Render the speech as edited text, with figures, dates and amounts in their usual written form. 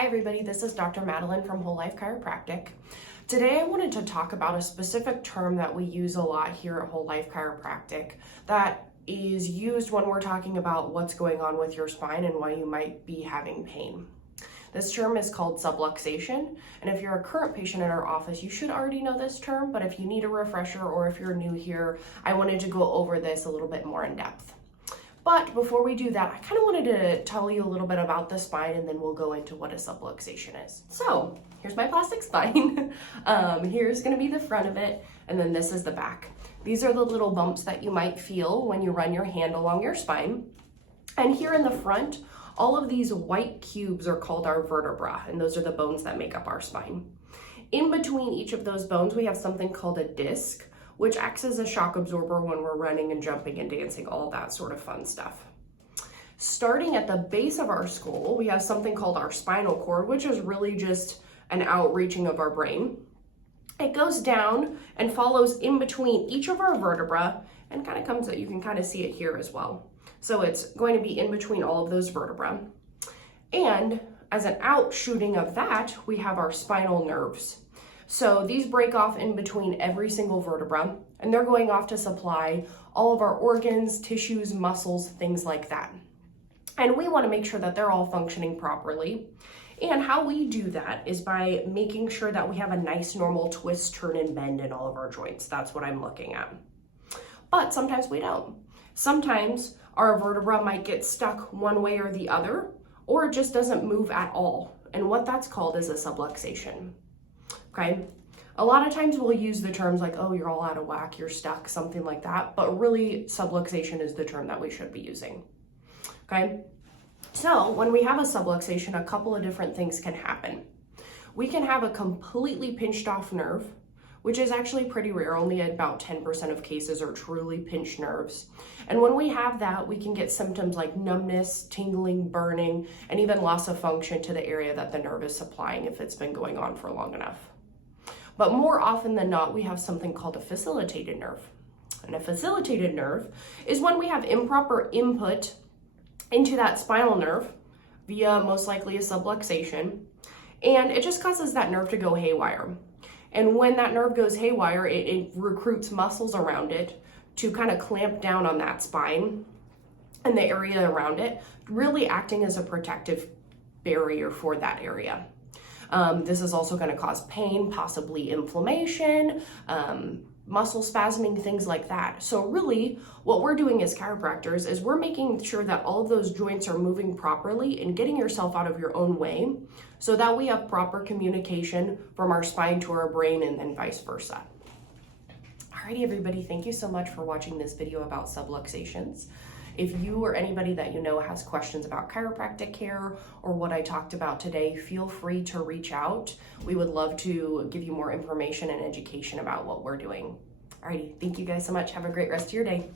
Hi everybody, this is Dr. Madeline from Whole Life Chiropractic. Today I wanted to talk about a specific term that we use a lot here at Whole Life Chiropractic that is used when we're talking about what's going on with your spine and why you might be having pain. This term is called subluxation, and if you're a current patient in our office, you should already know this term, but if you need a refresher or if you're new here, I wanted to go over this a little bit more in depth. But before we do that, I kind of wanted to tell you a little bit about the spine, and then we'll go into what a subluxation is. So here's my plastic spine. Here's going to be the front of it, and then this is the back. These are the little bumps that you might feel when you run your hand along your spine. And here in the front, all of these white cubes are called our vertebra, and those are the bones that make up our spine. In between each of those bones, we have something called a disc, which acts as a shock absorber when we're running and jumping and dancing, all that sort of fun stuff. Starting at the base of our skull, we have something called our spinal cord, which is really just an outreaching of our brain. It goes down and follows in between each of our vertebra and kind of comes out, you can kind of see it here as well. So it's going to be in between all of those vertebra. And as an outshooting of that, we have our spinal nerves. So these break off in between every single vertebra, and they're going off to supply all of our organs, tissues, muscles, things like that. And we want to make sure that they're all functioning properly. And how we do that is by making sure that we have a nice normal twist, turn, and bend in all of our joints. That's what I'm looking at. But sometimes we don't. Sometimes our vertebra might get stuck one way or the other, or it just doesn't move at all. And what that's called is a subluxation. Okay, a lot of times we'll use the terms like, oh, you're all out of whack, you're stuck, something like that, but really subluxation is the term that we should be using. Okay, so when we have a subluxation, a couple of different things can happen. We can have a completely pinched off nerve, which is actually pretty rare. Only about 10% of cases are truly pinched nerves. And when we have that, we can get symptoms like numbness, tingling, burning, and even loss of function to the area that the nerve is supplying if it's been going on for long enough. But more often than not, we have something called a facilitated nerve. And a facilitated nerve is when we have improper input into that spinal nerve via most likely a subluxation, and it just causes that nerve to go haywire. And when that nerve goes haywire, it recruits muscles around it to kind of clamp down on that spine and the area around it, really acting as a protective barrier for that area. This is also going to cause pain, possibly inflammation, muscle spasming, things like that. So really, what we're doing as chiropractors is we're making sure that all of those joints are moving properly and getting yourself out of your own way so that we have proper communication from our spine to our brain and vice versa. Alrighty, everybody, thank you so much for watching this video about subluxations. If you or anybody that you know has questions about chiropractic care or what I talked about today, feel free to reach out. We would love to give you more information and education about what we're doing. Alrighty, thank you guys so much. Have a great rest of your day.